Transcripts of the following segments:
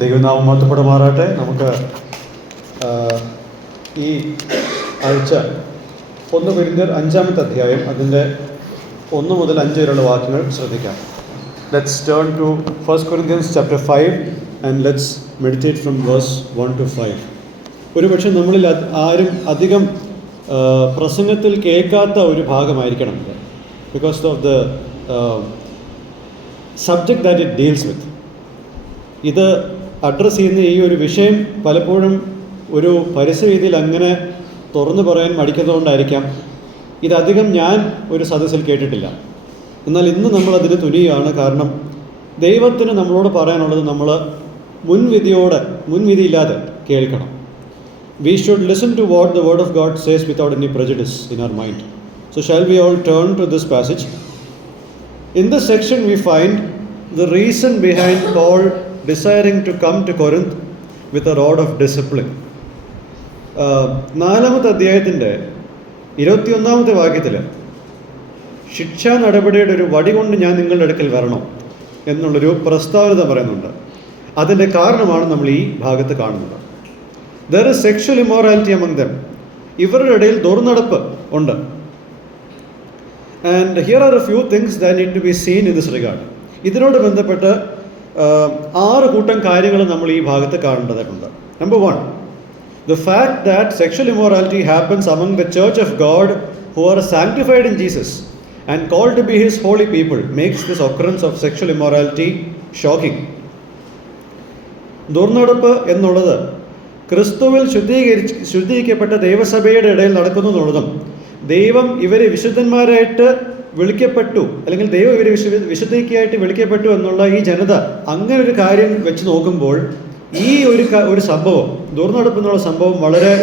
ദൈവനാമം മഹത്വപ്പെടുമാറാട്ടെ. നമുക്ക് ഈ ആഴ്ച 1 കൊരിന്ത്യർ 5-ാമത്തെ അധ്യായം അതിൻ്റെ 1 മുതൽ 5 വരെയുള്ള വാക്യങ്ങൾ ശ്രദ്ധിക്കാം. Let's turn to 1 Corinthians chapter 5 and let's meditate from verse 1 to 5. ഒരുപക്ഷെ നമ്മളിൽ ആരും അധികം പ്രസംഗത്തിൽ കേൾക്കാത്ത ഒരു ഭാഗമായിരിക്കണം ഇത്, because of the subject that it deals with. ഇത് അഡ്രസ്സ് ചെയ്യുന്ന ഈ ഒരു വിഷയം പലപ്പോഴും ഒരു പരസ്യരീതിയിൽ അങ്ങനെ തുറന്നു പറയാൻ മടിക്കുന്നതുകൊണ്ടായിരിക്കാം ഇതധികം ഞാൻ ഒരു സദസ്സിൽ കേട്ടിട്ടില്ല. എന്നാൽ ഇന്ന് നമ്മളതിന് തുനിയാണ്. കാരണം ദൈവത്തിന് നമ്മളോട് പറയാനുള്ളത് നമ്മൾ മുൻവിധിയില്ലാതെ കേൾക്കണം. We should listen to what the word of God says without any prejudice in our mind. So shall we all turn to this passage? In this section we find the reason behind Paul desiring to come to Corinth with a rod of discipline. 4-ാമത്തെ അധ്യായത്തിൻ്റെ 21-ാമത്തെ വാക്യത്തിൽ ശിക്ഷാ നടപടിയുടെ ഒരു വടി കൊണ്ട് ഞാൻ നിങ്ങളുടെ അടുക്കൽ വരണം എന്നുള്ളൊരു പ്രസ്താവന പറയുന്നുണ്ട്. അതിൻ്റെ കാരണമാണ് നമ്മൾ ഈ ഭാഗത്ത് കാണുന്നത്. There is sexual immorality among them. ഇവരുടെ ഇടയിൽ ദുർനടപ്പ് ഉണ്ട്. And here are a few things that need to be seen in this regard. ഇതിനോട് ബന്ധപ്പെട്ട് 6 കൂട്ടം കാര്യങ്ങൾ നമ്മൾ ഈ ഭാഗത്ത് കാണേണ്ടതായിട്ടുണ്ട്. Number 1, the fact that sexual immorality happens among the church of God who are sanctified in Jesus and called to be his holy people makes this occurrence of sexual immorality shocking. ദുർനടപ്പ് എന്നുള്ളത് ക്രിസ്തുവിൽ ശുദ്ധീകരിക്കപ്പെട്ട ദൈവസഭയുടെ ഇടയിൽ നടക്കുന്നു എന്നുള്ളതും ദൈവം ഇവരെ വിശുദ്ധന്മാരായിട്ട് വിളിക്കപ്പെട്ടു, അല്ലെങ്കിൽ ദൈവം ഇവരെ വിശുദ്ധിക്കായിട്ട് വിളിക്കപ്പെട്ടു എന്നുള്ള ഈ ജനത അങ്ങനെ ഒരു കാര്യം വെച്ച് നോക്കുമ്പോൾ ഈ ഒരു സംഭവം, ദുർനടപ്പ് എന്നുള്ള സംഭവം വളരെ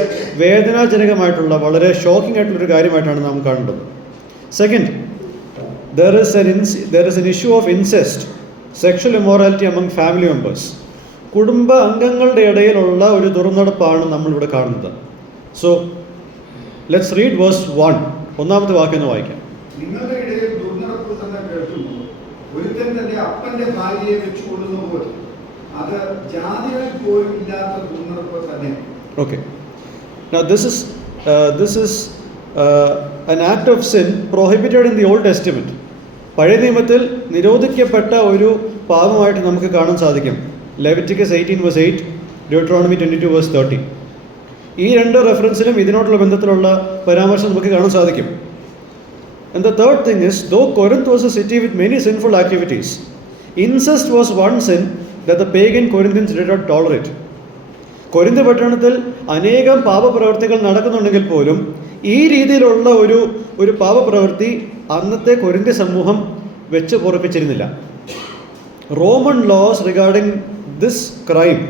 വേദനാജനകമായിട്ടുള്ള, വളരെ ഷോക്കിംഗ് ആയിട്ടുള്ളൊരു കാര്യമായിട്ടാണ് നാം കാണേണ്ടത്. Second, there is an issue of incest, sexual immorality among family members. കുടുംബ അംഗങ്ങളുടെ ഇടയിലുള്ള ഒരു ദുർനടപ്പാണ് നമ്മളിവിടെ കാണുന്നത്. So let's read verse 1. 1-ാമത്തെ വാക്യം ഒന്ന് വായിക്കാം. നിങ്ങളുടെ ഇടയിൽ ദുർനടപ്പ് തന്നെ കേൾക്കുന്നു. ഒരുത്തൻ തന്റെ അപ്പന്റെ ഭാര്യയെ വെച്ചുകൊള്ളുമ്പോൾ അത് ജാതികളിൽ പോലും ഇല്ലാത്ത ദുർനടപ്പ് തന്നെ. Okay, now this is an act of sin prohibited in the Old Testament. പഴയ നിയമത്തിൽ നിരോധിക്കപ്പെട്ട ഒരു പാപമായിട്ട് നമുക്ക് കാണാൻ സാധിക്കും. Leviticus 18:8, Deuteronomy 22:30. ഈ 2 റെഫറൻസിലും ഇതിനോടുള്ള ബന്ധത്തിലുള്ള പരാമർശം നമുക്ക് കാണാൻ സാധിക്കും. And the third thing is, though Corinth was a city with many sinful activities, incest was one sin that the pagan Corinthians did not tolerate. Corinth പട്ടണത്തിൽ അനേകം പാപപ്രവൃത്തികൾ നടക്കുന്നുണ്ടെങ്കിൽ പോലും ഈ രീതിയിലുള്ള ഒരു പാപപ്രവൃത്തി അന്നത്തെ കൊരിന്ത്യ സമൂഹം വെച്ച് പൊറപ്പിച്ചിരുന്നില്ല. Roman laws regarding this crime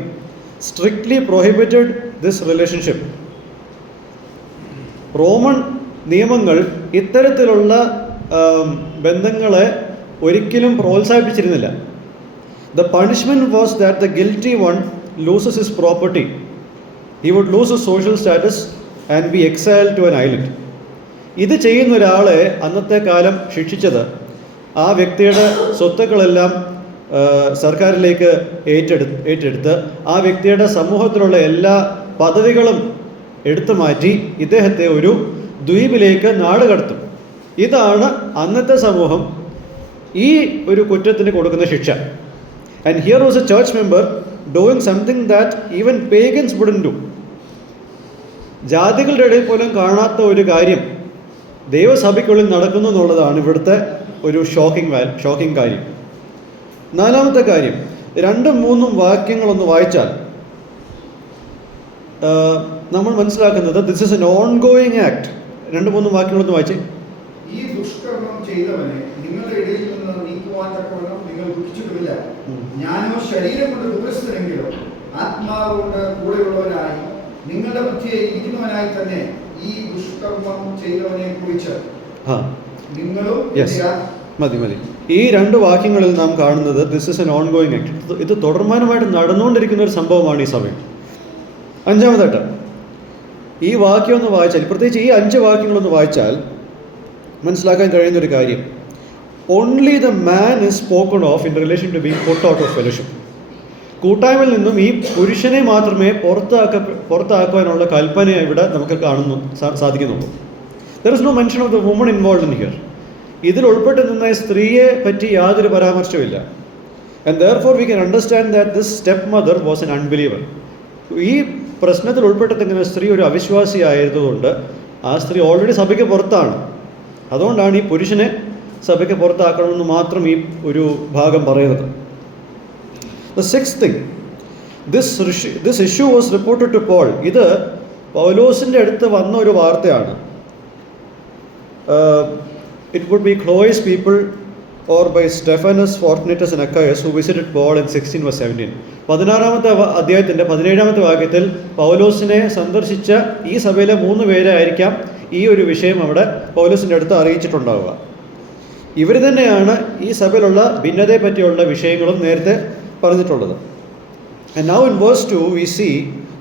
strictly prohibited this relationship. Roman നിയമങ്ങൾ ഇത്തരത്തിലുള്ള ബന്ധങ്ങളെ ഒരിക്കലും പ്രോത്സാഹിപ്പിച്ചിരുന്നില്ല. The punishment was that the guilty one loses his property. He would lose his social status and be exiled to an island. ഇത് ചെയ്യുന്ന ഒരാളെ അന്നത്തെ കാലം ശിക്ഷിച്ചത് ആ വ്യക്തിയുടെ സ്വത്തുക്കളെല്ലാം സർക്കാരിലേക്ക് ഏറ്റെടുത്ത് ആ വ്യക്തിയുടെ സമൂഹത്തിലുള്ള എല്ലാ പദവികളും എടുത്തു മാറ്റി ഇദ്ദേഹത്തെ ഒരു ദ്വീപിലേക്ക് നാടുകടത്തും. ഇതാണ് അന്നത്തെ സമൂഹം ഈ ഒരു കുറ്റത്തിന് കൊടുക്കുന്ന ശിക്ഷ. And here was a church member doing something that even pagans wouldn't do. ജാതികളുടെ ഇടയിൽ പോലും കാണാത്ത ഒരു കാര്യം ദൈവസഭയ്ക്കുള്ളിൽ നടക്കുന്നു എന്നുള്ളതാണ് ഇവിടുത്തെ ഒരു ഷോക്കിംഗ് കാര്യം. 4-ാമത്തെ കാര്യം, 2-3 വാക്യങ്ങളൊന്ന് വായിച്ചാൽ നമ്മൾ മനസ്സിലാക്കുന്നത് this is an ongoing act. 2-3 വാക്യങ്ങളൊന്ന് വായിച്ചേ. ഈ ദുഷ്കർമ്മം ചെയ്തവനെ നിങ്ങളുടെ ഇടയിൽ നിന്ന് നീക്കുവാൻ തക്കവണ്ണം നിങ്ങൾ ദുഃഖിച്ചിട്ടുമില്ല. ഞാനോ ശരീരം കൊണ്ട് ദുഃഖസ്ഥനെങ്കിലും ആത്മാവ് കൊണ്ട് കൂടെയുള്ളവനായി നിങ്ങളുടെ മധ്യേ ഇരിക്കുന്നവനായി തന്നെ ഈ ദുഷ്കർമ്മം ചെയ്തവനെ കുറിച്ച് നിങ്ങളും മതി. ഈ 2 വാക്യങ്ങളിൽ നാം കാണുന്നത് this is an ongoing act. ഇത് തുടർമാനമായിട്ട് നടന്നുകൊണ്ടിരിക്കുന്ന ഒരു സംഭവമാണ് ഈ സഭയിൽ. 5-ാമതായിട്ട് ഈ വാക്യം ഒന്ന് വായിച്ചാൽ, പ്രത്യേകിച്ച് ഈ 5 വാക്യങ്ങളൊന്ന് വായിച്ചാൽ മനസ്സിലാക്കാൻ കഴിയുന്നൊരു കാര്യം, only the man is spoken of in relation to being put out of fellowship. കൂട്ടായ്മയിൽ നിന്നും ഈ പുരുഷനെ മാത്രമേ പുറത്താക്കുവാനുള്ള കൽപ്പന ഇവിടെ നമുക്ക് സാധിക്കുന്നുള്ളൂ. There is no mention of the woman involve in here. ഇതിൽ ഉൾപ്പെട്ട് നിന്ന സ്ത്രീയെ പറ്റി യാതൊരു പരാമർശവുമില്ല. And therefore we can understand that this step mother was an unbeliever. ഈ പ്രശ്നത്തിൽ ഉൾപ്പെട്ട് നിൽക്കുന്ന സ്ത്രീ ഒരു അവിശ്വാസിയായതുകൊണ്ട് ആ സ്ത്രീ ഓൾറെഡി സഭയ്ക്ക് പുറത്താണ്. അതുകൊണ്ടാണ് ഈ പുരുഷനെ സഭയ്ക്ക് പുറത്താക്കണമെന്ന് മാത്രം ഈ ഒരു ഭാഗം പറയുന്നത്. The sixth thing, this issue was reported to Paul. ഇത് പൗലോസിൻ്റെ അടുത്ത് വന്ന ഒരു വാർത്തയാണ്. It would be Chloe's people or by Stephanus, Fortunatus and Achaeus who visited Paul in 16 verse 17. 16-ാമത്തെ അധ്യായത്തിൻ്റെ 17-ാമത്തെ വാക്യത്തിൽ പൗലോസിനെ സന്ദർശിച്ച ഈ സഭയിലെ 3 പേരെ ആയിരിക്കാം ഈ ഒരു വിഷയം അവിടെ പൗലോസിൻ്റെ അടുത്ത് അറിയിച്ചിട്ടുണ്ടാവുക. ഇവർ തന്നെയാണ് ഈ സഭയിലുള്ള ഭിന്നതയെ പറ്റിയുള്ള വിഷയങ്ങളും നേരത്തെ പറഞ്ഞിട്ടുള്ളത്. And now in verse 2 we see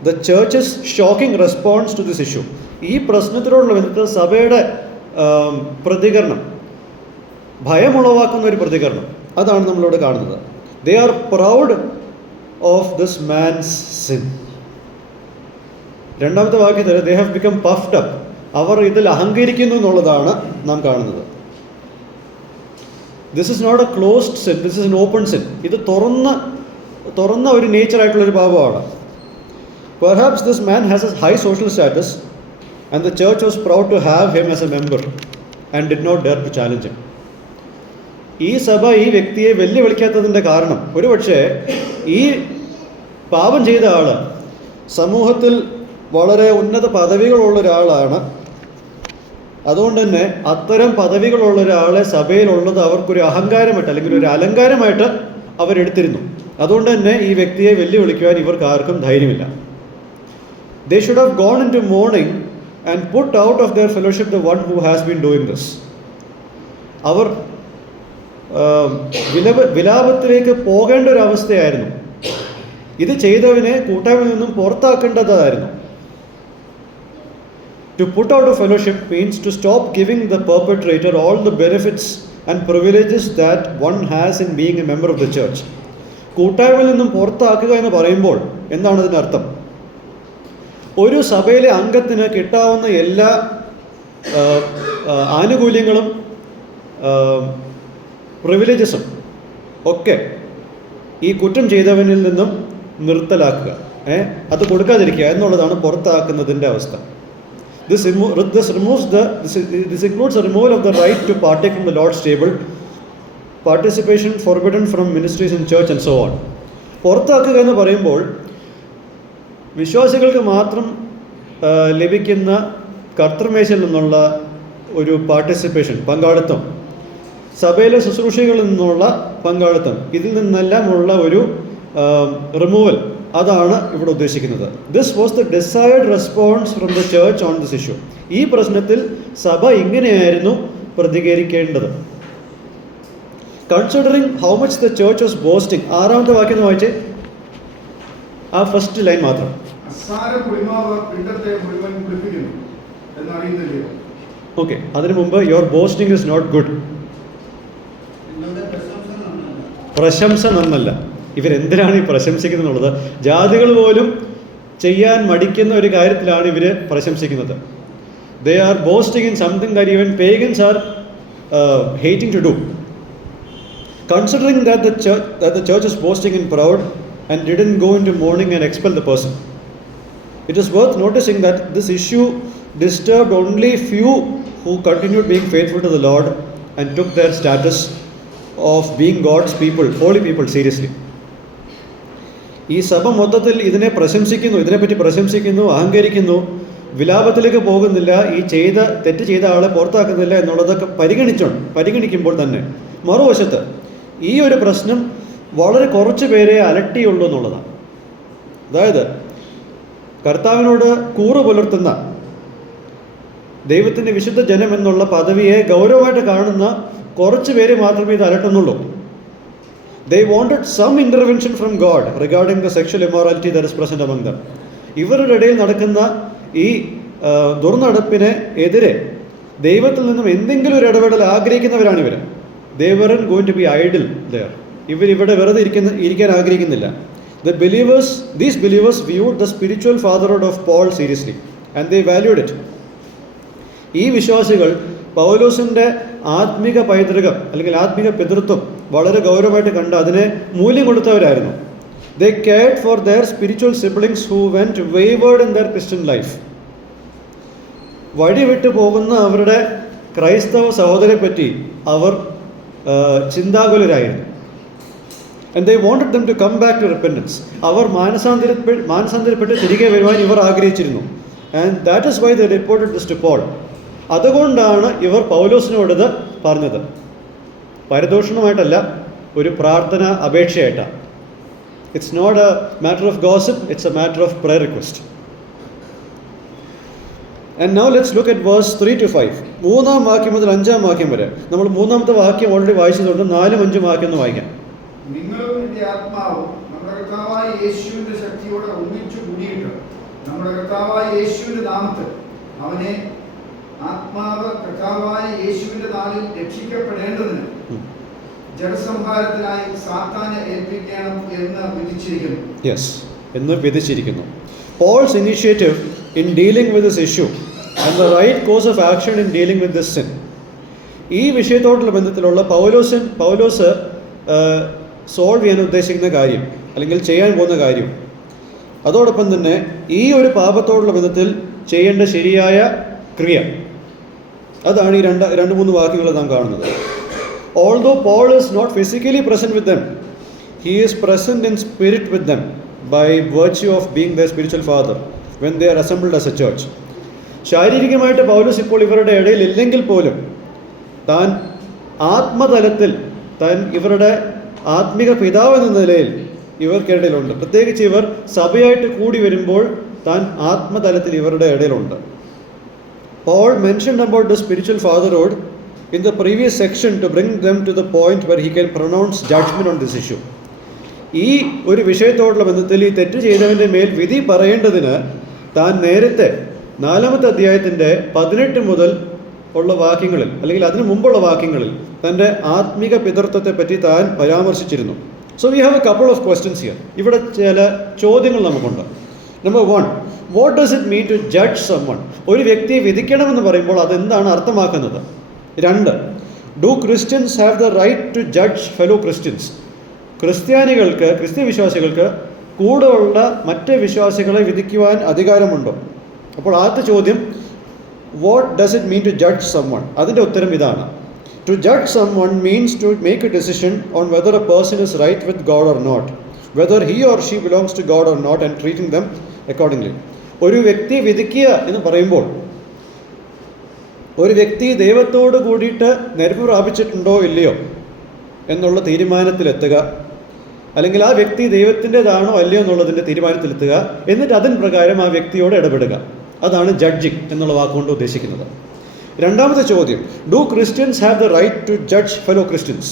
the church's shocking response to this issue. ഈ പ്രശ്നത്തിനോടുള്ള ബന്ധത്തിൽ സഭയുടെ പ്രതികരണം, ഭയമുളവാക്കുന്ന ഒരു പ്രതികരണം, അതാണ് നമ്മളിവിടെ കാണുന്നത്. They are proud of this man's sin. 2-ാമത്തെ വാക്യത്തിൽ they have become puffed up. അവർ ഇതിൽ അഹങ്കരിക്കുന്നു എന്നുള്ളതാണ് നാം കാണുന്നത്. This is not a closed sin, this is an open sin. ഇത് തുറന്ന ഒരു നേച്ചറായിട്ടുള്ളൊരു പാപമാണ്. Perhaps this man has a high social status and the church was proud to have him as a member and did not dare to challenge him. ഈ സഭ ഈ വ്യക്തിയെ വെല്ലുവിളിക്കാത്തതിൻ്റെ കാരണം ഒരുപക്ഷെ ഈ പാപം ചെയ്ത ആൾ സമൂഹത്തിൽ വളരെ ഉന്നത പദവികളുള്ള ഒരാളാണ്. അതുകൊണ്ട് തന്നെ അത്തരം പദവികളുള്ള ഒരാളെ സഭയിലുള്ളത് അവർക്കൊരു അഹങ്കാരമായിട്ട് അല്ലെങ്കിൽ ഒരു അലങ്കാരമായിട്ട് അവരെടുത്തിരുന്നു. അതുകൊണ്ട് തന്നെ ഈ വ്യക്തിയെ വെല്ലുവിളിക്കുവാൻ ഇവർക്ക് ആർക്കും ധൈര്യമില്ല. They should have gone into mourning and put out of their fellowship the one who has been doing this. അവർ വിലാപത്തിലേക്ക് പോകേണ്ട ഒരു അവസ്ഥയായിരുന്നു. ഇത് ചെയ്തവനെ കൂട്ടായ്മയിൽ നിന്നും പുറത്താക്കേണ്ടതായിരുന്നു. To put out of fellowship means to stop giving the perpetrator all the benefits and privileges that one has in being a member of the church. കൂട്ടായ്മയിൽ നിന്നും പുറത്താക്കുക എന്ന് പറയുമ്പോൾ എന്താണ് ഇതിനർത്ഥം? ഒരു സഭയിലെ അംഗത്തിന് കിട്ടാവുന്ന എല്ലാ ആനുകൂല്യങ്ങളും പ്രിവിലേജസും ഒക്കെ ഈ കുറ്റം ചെയ്തവനിൽ നിന്നും നിർത്തലാക്കുക, അത് കൊടുക്കാതിരിക്കുക എന്നുള്ളതാണ് പുറത്താക്കുന്നതിൻ്റെ അവസ്ഥ. This includes a removal of the right to partake from the Lord's table, participation forbidden from ministries in church and so on. പുറത്താക്കുക എന്ന് പറയുമ്പോൾ വിശ്വാസികൾക്ക് മാത്രം ലഭിക്കുന്ന കർത്തൃമേശയിൽ നിന്നുള്ള ഒരു പാർട്ടിസിപ്പേഷൻ, പങ്കാളിത്തം, സഭയിലെ ശുശ്രൂഷകളിൽ നിന്നുള്ള പങ്കാളിത്തം, ഇതിൽ നിന്നെല്ലാമുള്ള ഒരു റിമൂവൽ, അതാണ് ഇവിടെ ഉദ്ദേശിക്കുന്നത്. This was the desired response from the church on this issue. ഈ പ്രശ്നത്തിൽ സഭ ഇങ്ങനെയായിരുന്നു പ്രതികരിക്കേണ്ടത്. Considering how much the church was boasting. 6-ാമത്തെ വാക്യം എന്ന് വായിച്ചേ, ആ ഫസ്റ്റ് ലൈൻ മാത്രം. ഓക്കെ, അതിനു മുമ്പ് your boasting is not good. പ്രശംസ നന്നല്ല. ഇവരെന്തിനാണ് ഈ പ്രശംസിക്കുന്നുള്ളത്? ജാതികൾ പോലും ചെയ്യാൻ മടിക്കുന്ന ഒരു കാര്യത്തിലാണ് ഇവർ പ്രശംസിക്കുന്നത്. They are boasting in something that even pagans are hating to do. Considering that the church is boasting in proud and didn't go into mourning and expel the person, it is worth noticing that this issue disturbed only few who continued being faithful to the Lord and took their status of being God's people, holy people, seriously. ഈ സഭ മൊത്തത്തിൽ ഇതിനെപ്പറ്റി പ്രശംസിക്കുന്നു, അഹങ്കരിക്കുന്നു, വിലാപത്തിലേക്ക് പോകുന്നില്ല, ഈ തെറ്റ് ചെയ്ത ആളെ പുറത്താക്കുന്നില്ല എന്നുള്ളതൊക്കെ പരിഗണിക്കുമ്പോൾ തന്നെ മറുവശത്ത് ഈ ഒരു പ്രശ്നം വളരെ കുറച്ച് പേരെ അലട്ടിയുള്ളൂ എന്നുള്ളതാണ്. അതായത് കർത്താവിനോട് കൂറ് പുലർത്തുന്ന ദൈവത്തിൻ്റെ വിശുദ്ധ ജനം എന്നുള്ള പദവിയെ ഗൗരവമായിട്ട് കാണുന്ന കുറച്ച് പേര് മാത്രമേ ഇത് അലട്ടുന്നുള്ളൂ. They wanted some intervention from God regarding the sexual immorality that is present among them. ഇവരുടെ ഇടയിൽ നടക്കുന്ന ഈ ദുർനടപ്പിന് എതിരെ ദൈവത്തിൽ നിന്നും എന്തെങ്കിലും ഒരു ഇടപെടൽ ആഗ്രഹിക്കുന്നവരാണ് ഇവർ. They weren't going to be idle there. ഇവരിവിടെ വെറുതെ ഇരിക്കാൻ ആഗ്രഹിക്കുന്നില്ല. These believers viewed the spiritual fatherhood of Paul seriously and they valued it. ഈ വിശ്വാസികൾ പൗലോസിൻ്റെ ആത്മിക പൈതൃകം അല്ലെങ്കിൽ ആത്മിക പിതൃത്വം വളരെ ഗൗരവമായിട്ട് കണ്ട് അതിനെ മൂല്യം കൊടുത്തവരായിരുന്നു. They cared for their spiritual siblings who went wayward in their Christian life. വഴി വിട്ടു പോകുന്ന അവരുടെ ക്രൈസ്തവ സഹോദരെ പറ്റി അവർ ചിന്താകുലരായിരുന്നു. And they wanted them to come back to repentance. അവർ മാനസാന്തരപ്പെട്ട് തിരികെ വരുവാൻ ഇവർ ആഗ്രഹിച്ചിരുന്നു. And that is why they reported this to Paul. അതുകൊണ്ടാണ് ഇവർ പൗലോസിനോടത് പറഞ്ഞത്. പരിദോഷണമായിട്ടല്ല, ഒരു പ്രാർത്ഥന അപേക്ഷയായിട്ടാണ്. It's not a matter of gossip, it's a matter of prayer request. And now let's look at verse 3 to 5. 3-ാം വാക്യം മുതൽ 5-ാം വാക്യം വരെ. നമ്മൾ 3-ാമത്തെ വാക്യം ഓൾറെഡി വായിച്ചതുകൊണ്ട് 4-ഉം 5-ഉം വാക്യം ഒന്ന് വായിക്കാം. നിങ്ങളും നിന്റെ ആത്മാവും നമ്മുടെ കർത്താവായ യേശുവിന്റെ ശക്തിയോടെ ഒന്നിച്ചു കൂടിയിട്ട് നമ്മുടെ കർത്താവായ യേശുവിന്റെ നാമത്തിൽ അവനെ ആത്മാവ് കർത്താവായ യേശുവിന്റെ നാളിൽ രക്ഷിക്കപ്പെടേണ്ടതിന് ജഡസംഹാരത്തിനായി സാത്താനെ ഏൽപ്പിക്കണം എന്ന് വിധിച്ചിരിക്കുന്നു. Yes, എന്ന് വിധിച്ചിരിക്കുന്നു. Paul's initiative in dealing with this issue and the right course of action in dealing with this sin. ഈ വിഷയത്തോടുള്ള ബന്ധത്തിലുള്ള പൗലോസ് സോൾവ് ചെയ്യാൻ ഉദ്ദേശിക്കുന്ന കാര്യം അല്ലെങ്കിൽ ചെയ്യാൻ പോകുന്ന കാര്യം, അതോടൊപ്പം തന്നെ ഈ ഒരു പാപത്തോടുള്ള ബന്ധത്തിൽ ചെയ്യേണ്ട ശരിയായ ക്രിയ, അതാണ് ഈ 2-3 വാക്യങ്ങൾ നാം കാണുന്നത്. Although Paul is not physically present with them, he is present in spirit with them by virtue of being their spiritual father when they are assembled as a church. ശാരീരികമായിട്ട് പൗലോസ് ഇപ്പോൾ ഇവരുടെ ഇടയിൽ ഇല്ലെങ്കിൽ പോലും താൻ ആത്മതലത്തിൽ താൻ ഇവരുടെ ആത്മിക പിതാവ് എന്ന നിലയിൽ ഇവർക്കിടയിലുണ്ട്. പ്രത്യേകിച്ച് ഇവർ സഭയായിട്ട് കൂടി വരുമ്പോൾ താൻ ആത്മതലത്തിൽ ഇവരുടെ ഇടയിലുണ്ട്. Paul mentioned about the spiritual fatherhood in the previous section to bring them to the point where he can pronounce judgment on this issue. ഈ ഒരു വിഷയത്തോടുള്ള ബന്ധത്തിൽ ഈ തെറ്റ് ചെയ്തവൻ്റെ മേൽ വിധി പറയേണ്ടതിന് താൻ നേരത്തെ 4-ാമത്തെ അധ്യായത്തിൻ്റെ 18 മുതൽ ഉള്ള വാക്യങ്ങളിൽ അല്ലെങ്കിൽ അതിനു മുമ്പുള്ള വാക്യങ്ങളിൽ തൻ്റെ ആത്മിക പിതൃത്വത്തെ പറ്റി താൻ പരാമർശിച്ചിരുന്നു. So we have a couple of questions here. ഇവിടെ ചില ചോദ്യങ്ങൾ നമുക്കുണ്ട്. Number 1, what does it mean to judge someone? ഒരു വ്യക്തിയെ വിധിക്കണമെന്ന് പറയുമ്പോൾ അതെന്താണ് അർത്ഥമാക്കുന്നത്? 2, do Christians have the right to judge fellow Christians? ക്രിസ്ത്യ വിശ്വാസികൾക്ക് കൂടെയുള്ള മറ്റ് വിശ്വാസികളെ വിധിക്കുവാൻ അധികാരമുണ്ടോ? അപ്പോൾ ആദ്യത്തെ ചോദ്യം, what does it mean to judge someone? അതിൻ്റെ ഉത്തരം ഇതാണ്. To judge someone means to make a decision on whether a person is right with God or not, whether he or she belongs to God or not and treating them accordingly. ഒരു വ്യക്തിയെ വിധിക്കുക എന്ന് പറയുമ്പോൾ ഒരു വ്യക്തി ദൈവത്തോട് കൂടിയിട്ട് നെരപ്പ് പ്രാപിച്ചിട്ടുണ്ടോ ഇല്ലയോ എന്നുള്ള തീരുമാനത്തിലെത്തുക, അല്ലെങ്കിൽ ആ വ്യക്തി ദൈവത്തിൻ്റെതാണോ അല്ലയോ എന്നുള്ളതിൻ്റെ തീരുമാനത്തിലെത്തുക, എന്നിട്ട് അതിന് പ്രകാരം ആ വ്യക്തിയോട് ഇടപെടുക. അതാണ് ജഡ്ജിങ് എന്നുള്ള വാക്കുകൊണ്ട് ഉദ്ദേശിക്കുന്നത്. 2-ാമത്തെ ചോദ്യം, do Christians have the right to judge fellow Christians?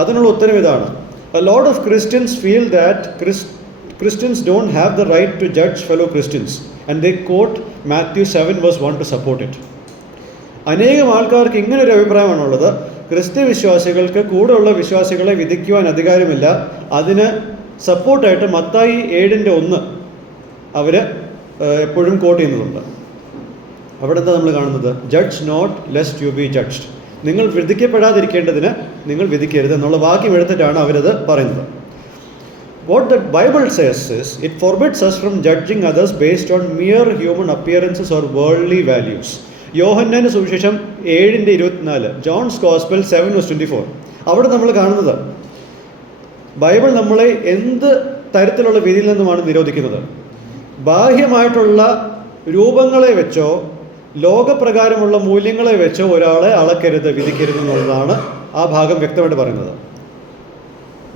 അതിനുള്ള ഉത്തരം ഇതാണ്. A lot of Christians feel that Christians don't have the right to judge fellow Christians and they quote Matthew 7 verse 1 to support it. അനേകം ആൾക്കാർക്ക് ഇങ്ങനൊരു അഭിപ്രായമാണുള്ളത്, ക്രിസ്ത്യ വിശ്വാസികൾക്ക് കൂടെയുള്ള വിശ്വാസികളെ വിധിക്കുവാൻ അധികാരമില്ല. അതിന് സപ്പോർട്ടായിട്ട് മത്തായി 7:1 അവർ എപ്പോഴും കോട്ട് ചെയ്യുന്നതുണ്ട്. അവിടെ എന്താ നമ്മൾ കാണുന്നത്? Judge not lest you be judged. നിങ്ങൾ വിധിക്കപ്പെടാതിരിക്കേണ്ടതിന് നിങ്ങൾ വിധിക്കരുത് എന്നുള്ള വാക്യം എടുത്തിട്ടാണ് അവരത് പറയുന്നത്. What the Bible says is, it forbids us from judging others based on mere human appearances or worldly values. യോഹന്നാന്റെ സുവിശേഷം 7:24, ജോൺസ് ഗോസ്പൽ 7:24. അവിടെ നമ്മൾ കാണുന്നത് ബൈബിൾ നമ്മളെ എന്ത് തരത്തിലുള്ള വിധിയിൽ നിന്നുമാണ് നിരോധിക്കുന്നത്? ബാഹ്യമായിട്ടുള്ള രൂപങ്ങളെ വെച്ചോ ലോകപ്രകാരമുള്ള മൂല്യങ്ങളെ വെച്ചോ ഒരാളെ അളക്കരുത്, വിധിക്കരുത് എന്നുള്ളതാണ് ആ ഭാഗം വ്യക്തമായിട്ട് പറയുന്നത്.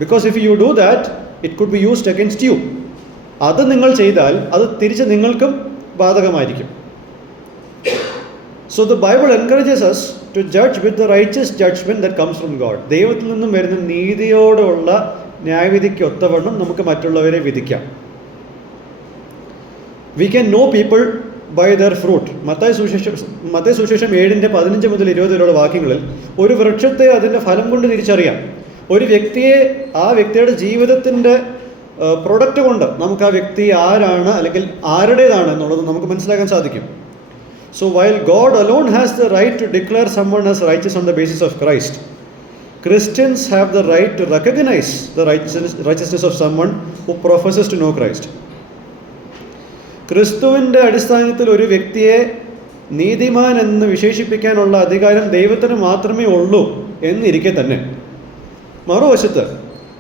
Because if you do that it could be used against you. അത് നിങ്ങൾ ചെയ്താൽ അത് തിരിച്ച് നിങ്ങൾക്കും ബാധകമായിരിക്കും. So the Bible encourages us to judge with the righteous judgment that comes from God. ദൈവത്തിൽ നിന്നും വരുന്ന നീതിയോടുള്ള ന്യായവിധിക്ക് ഒത്തവണ്ണം നമുക്ക് മറ്റുള്ളവരെ വിധിക്കാം. We can know people by their fruit. Mathai സുവിശേഷം 7:15 മുതൽ 20 വരെയുള്ള വാക്യങ്ങളിൽ ഒരു വൃക്ഷത്തെ അതിൻ്റെ ഫലം കൊണ്ട് തിരിച്ചറിയാം. ഒരു വ്യക്തിയെ ആ വ്യക്തിയുടെ ജീവിതത്തിൻ്റെ പ്രൊഡക്റ്റ് കൊണ്ട് നമുക്ക് ആ വ്യക്തി ആരാണ് അല്ലെങ്കിൽ ആരുടേതാണ് എന്നുള്ളത് നമുക്ക് മനസ്സിലാക്കാൻ സാധിക്കും. So while God alone has the right to declare someone as righteous on the basis of Christ, Christians have the right to recognize the righteousness of someone who professes to know Christ. ക്രിസ്തുവിൻ്റെ അടിസ്ഥാനത്തിൽ ഒരു വ്യക്തിയെ നീതിമാൻ എന്ന് വിശേഷിപ്പിക്കാനുള്ള അധികാരം ദൈവത്തിന് മാത്രമേ ഉള്ളൂ എന്നിരിക്കെ തന്നെ, മറുവശത്ത്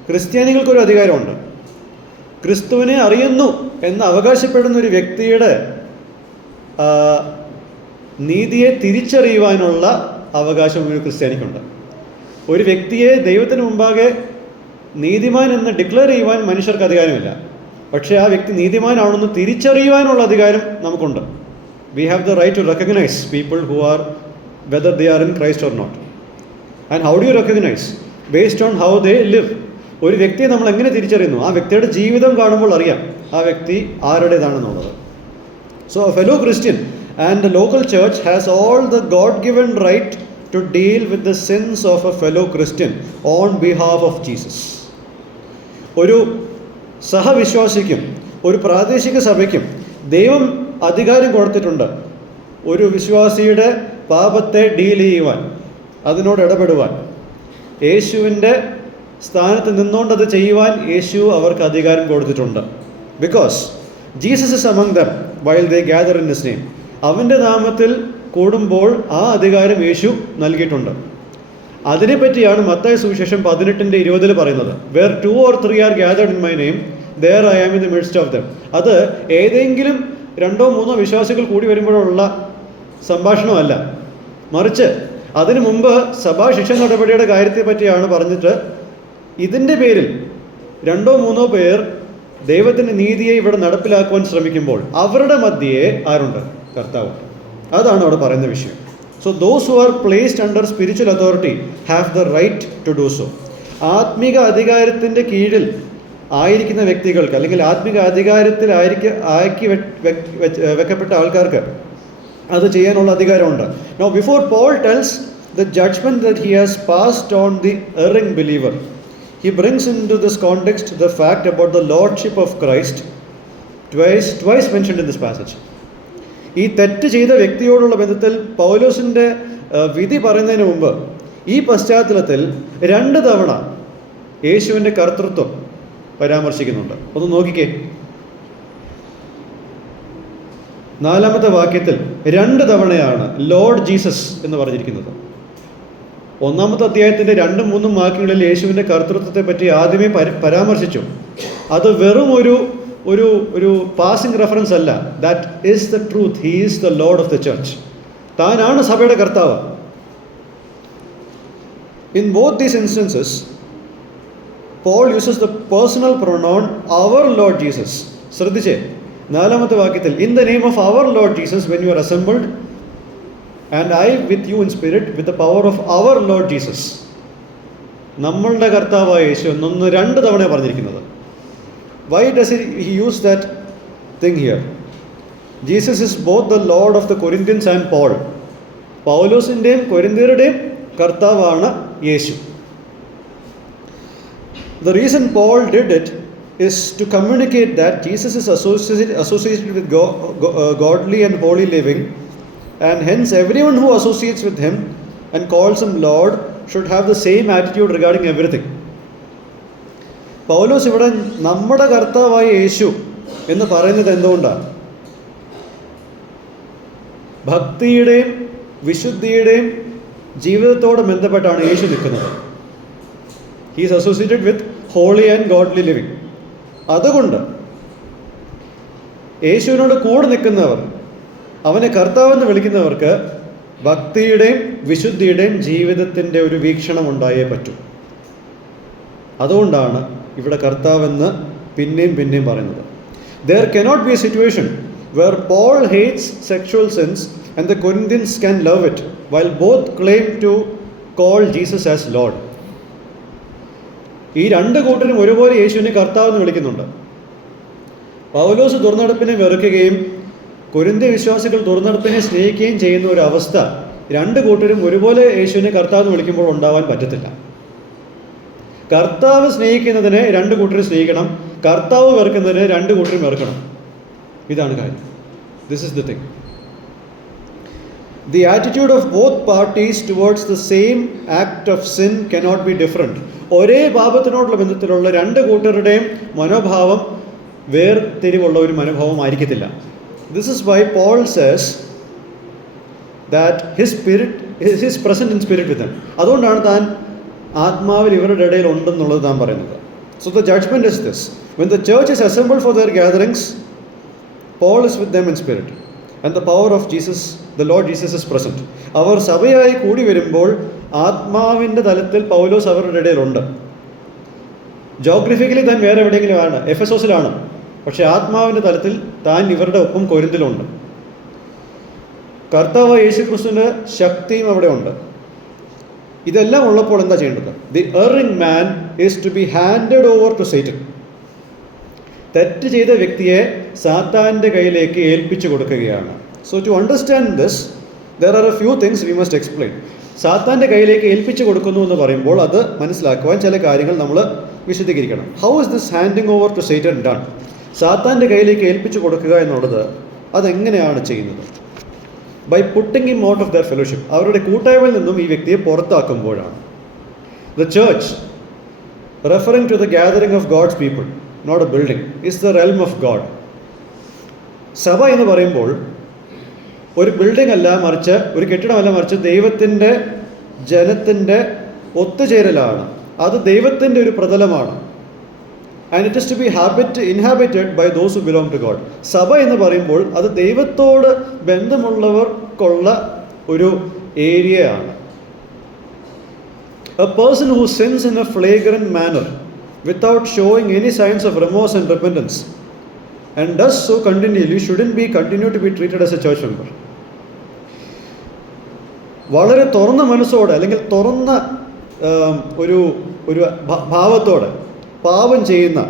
ക്രിസ്ത്യാനികൾക്കൊരു അധികാരമുണ്ട്. ക്രിസ്തുവിനെ അറിയുന്നു എന്ന് അവകാശപ്പെടുന്ന ഒരു വ്യക്തിയുടെ നീതിയെ തിരിച്ചറിയുവാനുള്ള അവകാശം ഒരു ക്രിസ്ത്യാനിക്കുണ്ട്. ഒരു വ്യക്തിയെ ദൈവത്തിന് മുമ്പാകെ നീതിമാൻ എന്ന് ഡിക്ലെയർ ചെയ്യുവാൻ മനുഷ്യർക്ക് അധികാരമില്ല. പക്ഷേ ആ വ്യക്തി നീതിമാനാണെന്ന് തിരിച്ചറിയുവാനുള്ള അധികാരം നമുക്കുണ്ട്. We have the right to recognize people who are whether they are in Christ or not. And how do you recognize? Based on how they live. ഒരു വ്യക്തിയെ നമ്മൾ എങ്ങനെ തിരിച്ചറിയുന്നു? ആ വ്യക്തിയുടെ ജീവിതം കാണുമ്പോൾ അറിയാം ആ വ്യക്തി ആരുടേതാണെന്നുള്ളത്. So a fellow Christian and the local church has all the God given right to deal with the sins of a fellow Christian on behalf of Jesus. ഒരു സഹവിശ്വാസിക്കും ഒരു പ്രാദേശിക സഭയ്ക്കും ദൈവം അധികാരം കൊടുത്തിട്ടുണ്ട് ഒരു വിശ്വാസിയുടെ പാപത്തെ ഡീൽ ചെയ്യുവാൻ, അതിനോട് ഇടപെടുവാൻ. യേശുവിൻ്റെ സ്ഥാനത്ത് നിന്നുകൊണ്ട് അത് ചെയ്യുവാൻ യേശു അവർക്ക് അധികാരം കൊടുത്തിട്ടുണ്ട്. Because Jesus is among them while they gather in his name. അവൻ്റെ നാമത്തിൽ കൂടുമ്പോൾ ആ അധികാരം യേശു നൽകിയിട്ടുണ്ട്. അതിനെപ്പറ്റിയാണ് മത്തായി സുവിശേഷം 18:20 പറയുന്നത്, where 2 or 3 are gathered in my name, there I am in the midst of them. അത് ഏതെങ്കിലും 2-3 വിശ്വാസികൾ കൂടി വരുമ്പോഴുള്ള സംഭാഷണമല്ല, മറിച്ച് അതിനു മുമ്പ് സഭാ ശിക്ഷ നടപടിയുടെ കാര്യത്തെ പറ്റിയാണ് പറഞ്ഞിട്ട്, ഇതിൻ്റെ പേരിൽ 2-3 പേർ ദൈവത്തിൻ്റെ നീതിയെ ഇവിടെ നടപ്പിലാക്കുവാൻ ശ്രമിക്കുമ്പോൾ അവരുടെ മധ്യേ ആരുണ്ട്? കർത്താവ്. അതാണ് അവിടെ പറയുന്ന വിഷയം. So those who are placed under spiritual authority have the right to do so. ആത്മീക അധികാരത്തിൻ്റെ കീഴിൽ ആയിരിക്കുന്ന വ്യക്തികൾക്ക്, അല്ലെങ്കിൽ ആത്മീക അധികാരത്തിൽ ആക്കി വെക്കപ്പെട്ട ആൾക്കാർക്ക് അത് ചെയ്യാനുള്ള അധികാരമുണ്ട്. Now before Paul tells the judgment that he has passed on the erring believer, he brings into this context the fact about the lordship of Christ, twice mentioned in this passage. ഈ തെറ്റ് ചെയ്ത വ്യക്തിയോടുള്ള ബന്ധത്തിൽ പൗലോസിൻ്റെ വിധി പറയുന്നതിന് മുമ്പ് ഈ പശ്ചാത്തലത്തിൽ 2 തവണ യേശുവിൻ്റെ കർത്തൃത്വം പരാമർശിക്കുന്നുണ്ട്. ഒന്ന് നോക്കിക്കേ, 4-ാമത്തെ വാക്യത്തിൽ 2 തവണയാണ് ലോർഡ് ജീസസ് എന്ന് പറഞ്ഞിരിക്കുന്നത്. 1-ാമത്തെ അധ്യായത്തിൻ്റെ 2-3 വാക്യങ്ങളിൽ യേശുവിൻ്റെ കർത്തൃത്വത്തെ പറ്റി ആദ്യമേ പരാമർശിച്ചു. അത് വെറും ഒരു പാസിംഗ് റെഫറൻസ് അല്ല. That is the truth. He is the Lord of the church. താനാണ് സഭയുടെ കർത്താവ്. In both these instances Paul uses the personal pronoun our Lord Jesus. ശ്രദ്ധിച്ചേ, 4-ാമത്തെ വാക്യത്തിൽ in the name of our Lord Jesus when you are assembled and I with you in spirit with the power of our Lord Jesus. നമ്മളുടെ കർത്താവായ യേശു എന്നൊന്ന് 2 തവണ പറഞ്ഞിരിക്കുന്നത്. Why does he use that thing here? Jesus is both the Lord of the Corinthians and Paul. പൗലോസിൻ്റെയും കൊരിന്ത്യരുടെയും കർത്താവാണ് യേശു. The reason Paul did it is to communicate that Jesus is associated with godly and holy living, and hence everyone who associates with him and calls him Lord should have the same attitude regarding everything. പൗലോസ് ഇവിടെ നമ്മുടെ കർത്താവായ യേശു എന്ന് പറയുന്നത് എന്തുകൊണ്ടാണ്? ഭക്തിയുടെയും വിശുദ്ധിയുടെയും ജീവിതത്തോട് ബന്ധപ്പെട്ടാണ് യേശു നിൽക്കുന്നത്. He is associated with holy and godly living. അതുകൊണ്ട് യേശുവിനോട് കൂടെ നിൽക്കുന്നവർ, അവനെ കർത്താവെന്ന് വിളിക്കുന്നവർക്ക് ഭക്തിയുടെയും വിശുദ്ധിയുടെയും ജീവിതത്തിൻ്റെ ഒരു വീക്ഷണം ഉണ്ടായേ പറ്റൂ. അതുകൊണ്ടാണ് ഇവിടെ കർത്താവെന്ന് പിന്നെയും പറയുന്നത്. There cannot be a situation where Paul hates sexual sins and the Corinthians can love it, while both claim to call Jesus as Lord. ഈ 2 കൂട്ടരും ഒരുപോലെ യേശുവിനെ കർത്താവെന്ന് വിളിക്കുന്നുണ്ട്. പൗലോസ് ദുർനടപ്പിനെ വെറുക്കുകയും കൊരിന്ത്യ വിശ്വാസികൾ ദുർനടപ്പിനെ സ്നേഹിക്കുകയും ചെയ്യുന്ന ഒരു അവസ്ഥ 2 കൂട്ടരും ഒരുപോലെ യേശുവിനെ കർത്താവെന്ന് വിളിക്കുമ്പോൾ ഉണ്ടാവാൻ പറ്റത്തില്ല. കർത്താവ് സ്നേഹിക്കുന്നതിനെ 2 കൂട്ടരും സ്നേഹിക്കണം. കർത്താവ് വെറുക്കുന്നതിന് രണ്ട് കൂട്ടരും വെറുക്കണം. ഇതാണ് കാര്യം. This is the thing. The attitude of both parties towards the same act of sin cannot be different. ഒരേ പാപത്തിനോടുള്ള ബന്ധത്തിലുള്ള രണ്ട് കൂട്ടരുടെയും മനോഭാവം വേർതിരിവുള്ള ഒരു മനോഭാവം ആയിരിക്കത്തില്ല. This is why Paul says that his is present in spirit with them. അതുകൊണ്ടാണ് താൻ ആത്മാവിൽ ഇവരുടെ ഇടയിൽ ഉണ്ടെന്നുള്ളത് താൻ പറയുന്നത്. So the judgment is this: when the church is assembled for their gatherings, Paul is with them in spirit, and the power of Jesus, the Lord Jesus, is present. അവർ സഭയായി കൂടി വരുമ്പോൾ ആത്മാവിൻ്റെ തലത്തിൽ പൗലോസ് അവരുടെ ഇടയിലുണ്ട്. ജോഗ്രഫിക്കലി താൻ വേറെ എവിടെയെങ്കിലും ആണ്, എഫെസോസിലാണ്, പക്ഷേ ആത്മാവിൻ്റെ തലത്തിൽ താൻ ഇവരുടെ ഒപ്പം കൊരിന്തിലുണ്ട്. കർത്താവ് യേശുക്രിസ്തുവിൻ്റെ ശക്തിയും അവിടെ ഉണ്ട്. ഇതെല്ലാം ഉള്ളപ്പോൾ എന്താ ചെയ്യേണ്ടത്? The erring man is to be handed over to Satan. തെറ്റ് ചെയ്ത വ്യക്തിയെ സാത്താൻ്റെ കയ്യിലേക്ക് ഏൽപ്പിച്ചു കൊടുക്കുകയാണ്. So to understand this, there are a few things we must explain. സാത്താൻ്റെ കയ്യിലേക്ക് ഏൽപ്പിച്ചു കൊടുക്കുന്നു എന്ന് പറയുമ്പോൾ അത് മനസ്സിലാക്കുവാൻ ചില കാര്യങ്ങൾ നമ്മൾ വിശദീകരിക്കണം. How is this handing over to Satan done? സാത്താൻ്റെ കയ്യിലേക്ക് ഏൽപ്പിച്ചു കൊടുക്കുക എന്നുള്ളത് അതെങ്ങനെയാണ് ചെയ്യുന്നത്? By putting him out of their fellowship. അവരുടെ കൂട്ടായ്മയിൽ നിന്നും ഈ വ്യക്തിയെ പുറത്താക്കുമ്പോഴാണ്. The church, referring to the gathering of God's people, not a building, is the realm of God. സഭ എന്ന് പറയുമ്പോൾ ഒരു ബിൽഡിംഗ് അല്ല, മറിച്ച് ഒരു കെട്ടിടമല്ല, മറിച്ച് ദൈവത്തിൻ്റെ ജനത്തിൻ്റെ ഒത്തുചേരലാണ്. അത് ദൈവത്തിൻ്റെ ഒരു പ്രതലമാണ്. And it is to be inhabited by those who belong to God. സഭ എന്ന് പറയുമ്പോൾ അത് ദൈവത്തോട് ബന്ധമുള്ളവർക്കുള്ള ഒരു ഏരിയയാണ്. A person who sins in a flagrant manner without showing any signs of remorse and repentance and does so continually shouldn't be continued to be treated as a church member. വളരെ തുറന്ന മനസ്സോടെ അല്ലെങ്കിൽ തുറന്ന ഒരു ഭാവത്തോടെ പാപം ചെയ്യുന്ന,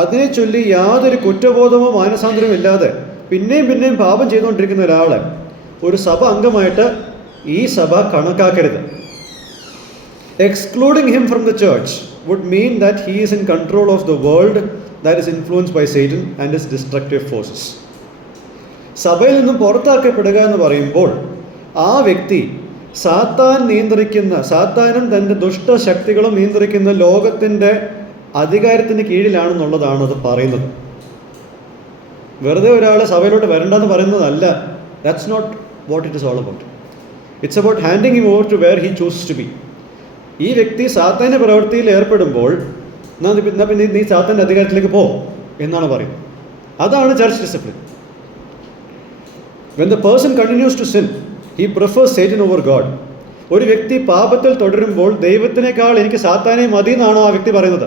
അതിനെ ചൊല്ലി യാതൊരു കുറ്റബോധമോ മാനസാന്തരമോ ഇല്ലാതെ പിന്നെയും പാപം ചെയ്തുകൊണ്ടിരിക്കുന്ന ഒരാളെ ഒരു സഭ അംഗമായിട്ട് ഈ സഭ കണക്കാക്കരുത്. Excluding him from the church would mean that he is in control of the world that is influenced by Satan and his destructive forces. സഭയിൽ നിന്നും പുറത്താക്കപ്പെടുക എന്ന് പറയുമ്പോൾ ആ വ്യക്തി സാത്താനും തൻ്റെ ദുഷ്ടശക്തികളും നിയന്ത്രിക്കുന്ന ലോകത്തിൻ്റെ അധികാരത്തിന് കീഴിലാണെന്നുള്ളതാണ് അത് പറയുന്നത്. വെറുതെ ഒരാളെ സഭയിലോട്ട് വരണ്ടെന്ന് പറയുന്നതല്ല. That's not what it is all about. It's about handing him over to where he chooses to be. ഈ വ്യക്തി സാത്താൻ്റെ പ്രവൃത്തിയിൽ ഏർപ്പെടുമ്പോൾ പിന്നെ നീ സാത്താൻ്റെ അധികാരത്തിലേക്ക് പോ എന്നാണ് പറയുന്നത്. അതാണ് church discipline. When the person continues to sin, he prefers Satan over God. ഒരു വ്യക്തി പാപത്തിൽ തുടരുമ്പോൾ ദൈവത്തിനേക്കാൾ എനിക്ക് സാത്താനെ മതി എന്നാണോ ആ വ്യക്തി പറയുന്നത്?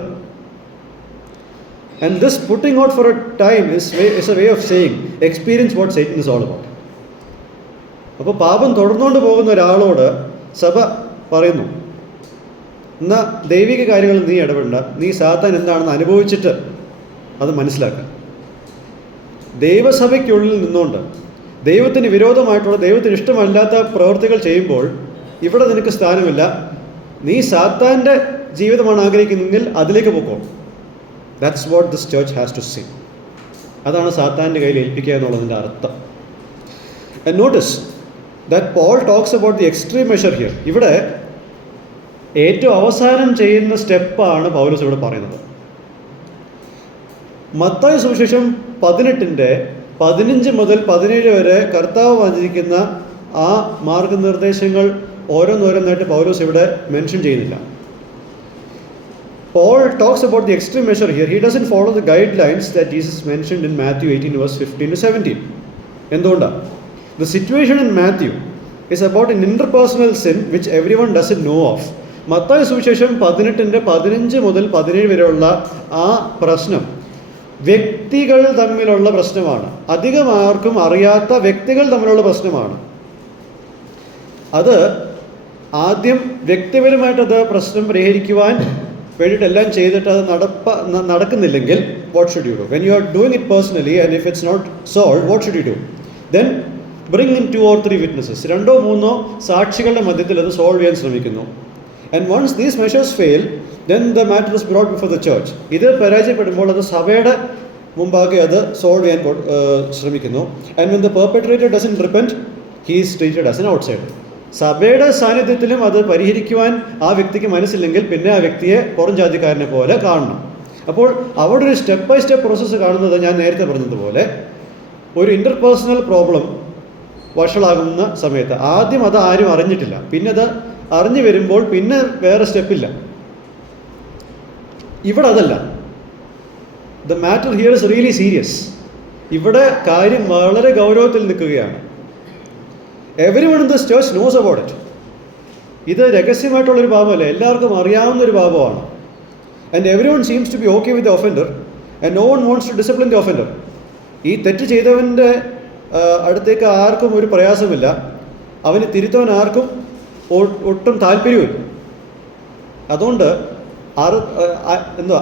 And this putting out for A time is a way of saying experience what Satan is all about. അപ്പോൾ പാപം തുടർന്നുകൊണ്ട് പോകുന്ന ഒരാളോട് സഭ പറയുന്നു, എന്നാൽ ദൈവിക കാര്യങ്ങളിൽ നീ ഇടപെടണ്ട, നീ സാത്താൻ എന്താണെന്ന് അനുഭവിച്ചിട്ട് അത് മനസ്സിലാക്കുക. ദൈവസഭയ്ക്കുള്ളിൽ നിന്നുകൊണ്ട് ദൈവത്തിന് വിരോധമായിട്ടുള്ള, ദൈവത്തിന് ഇഷ്ടമല്ലാത്ത പ്രവൃത്തികൾ ചെയ്യുമ്പോൾ ഇവിടെ നിനക്ക് സ്ഥാനമില്ല. നീ സാത്താൻ്റെ ജീവിതമാണ് ആഗ്രഹിക്കുന്നതെങ്കിൽ അതിലേക്ക് പോക്കോ. That's what this church has to see. അതാണ് സാത്താൻ്റെ കയ്യിൽ ഏൽപ്പിക്കുക എന്നുള്ളതിൻ്റെ അർത്ഥം. And notice that Paul talks about the extreme measure here. ഇവിടെ ഏറ്റവും അവസാനം ചെയ്യുന്ന സ്റ്റെപ്പാണ് പൗലോസ് ഇവിടെ പറയുന്നത്. മത്തായി സുവിശേഷം 18-15 മുതൽ 17 വരെ കർത്താവ് വചിക്കുന്ന ആ മാർഗനിർദ്ദേശങ്ങൾ ഓരോന്നോരോന്നായിട്ട് പൗലോസ് ഇവിടെ മെൻഷൻ ചെയ്യുന്നില്ല. Paul talks about the extreme measure here. He doesn't follow the guidelines that Jesus mentioned in Matthew 18 verse 15-17. എന്തുകൊണ്ടാണ്? The situation in Matthew is about an interpersonal sin which everyone doesn't know of. Mathai സുവിശേഷം 18-15 മുതൽ 17 വരെയുള്ള ആ പ്രശ്നം വ്യക്തികൾ തമ്മിലുള്ള പ്രശ്നമാണ്. അധികം ആർക്കും അറിയാത്ത വ്യക്തികൾ തമ്മിലുള്ള പ്രശ്നമാണ്. അത് ആദ്യം വ്യക്തിപരമായിട്ടത് പ്രശ്നം പരിഹരിക്കുവാൻ വേണ്ടിയിട്ടെല്ലാം ചെയ്തിട്ട് അത് നടക്കുന്നില്ലെങ്കിൽ what should you do? When you are doing it personally and if it's not solve, what should you do? Then bring in 2 or 3 witnesses. 2 or 3 സാക്ഷികളുടെ മധ്യത്തിൽ അത് സോൾവ് ചെയ്യാൻ ശ്രമിക്കുന്നു. And once these measures fail, then the matter is brought before the church. ഇത് പരാജയപ്പെടുമ്പോൾ അത് സഭയുടെ മുമ്പാകെ അത് സോൾവ് ചെയ്യാൻ ശ്രമിക്കുന്നു. And when the perpetrator doesn't repent, he is treated as an outsider. സഭയുടെ സാന്നിധ്യത്തിലും അത് പരിഹരിക്കുവാൻ ആ വ്യക്തിക്ക് മനസ്സില്ലെങ്കിൽ പിന്നെ ആ വ്യക്തിയെ പുറം ജാതിക്കാരനെ പോലെ കാണണം. അപ്പോൾ അവിടെ ഒരു സ്റ്റെപ്പ് ബൈ സ്റ്റെപ്പ് പ്രോസസ്സ് കാണുന്നത് ഞാൻ നേരത്തെ പറഞ്ഞതുപോലെ ഒരു ഇൻ്റർപേഴ്സണൽ പ്രോബ്ലം വഷളാകുന്ന സമയത്ത് ആദ്യം അത് ആരും അറിഞ്ഞിട്ടില്ല, പിന്നെ അത് അറിഞ്ഞു വരുമ്പോൾ പിന്നെ വേറെ സ്റ്റെപ്പില്ല. ഇവിടെ അതല്ല. The matter here is really serious. ഇവിടെ കാര്യം വളരെ ഗൗരവത്തിൽ നിൽക്കുകയാണ്. Everyone in this church knows about it. ഇത് രഹസ്യമായിട്ടുള്ളൊരു പാപമല്ല, എല്ലാവർക്കും അറിയാവുന്നൊരു പാപമാണ്. And everyone seems to be okay with the offender and no one wants to discipline the offender. ഈ തെറ്റ് ചെയ്തവൻ്റെ അടുത്തേക്ക് ആർക്കും ഒരു പ്രയാസമില്ല, അവന് തിരുത്തവൻ ആർക്കും ഒട്ടും താല്പര്യമില്ല. അതുകൊണ്ട്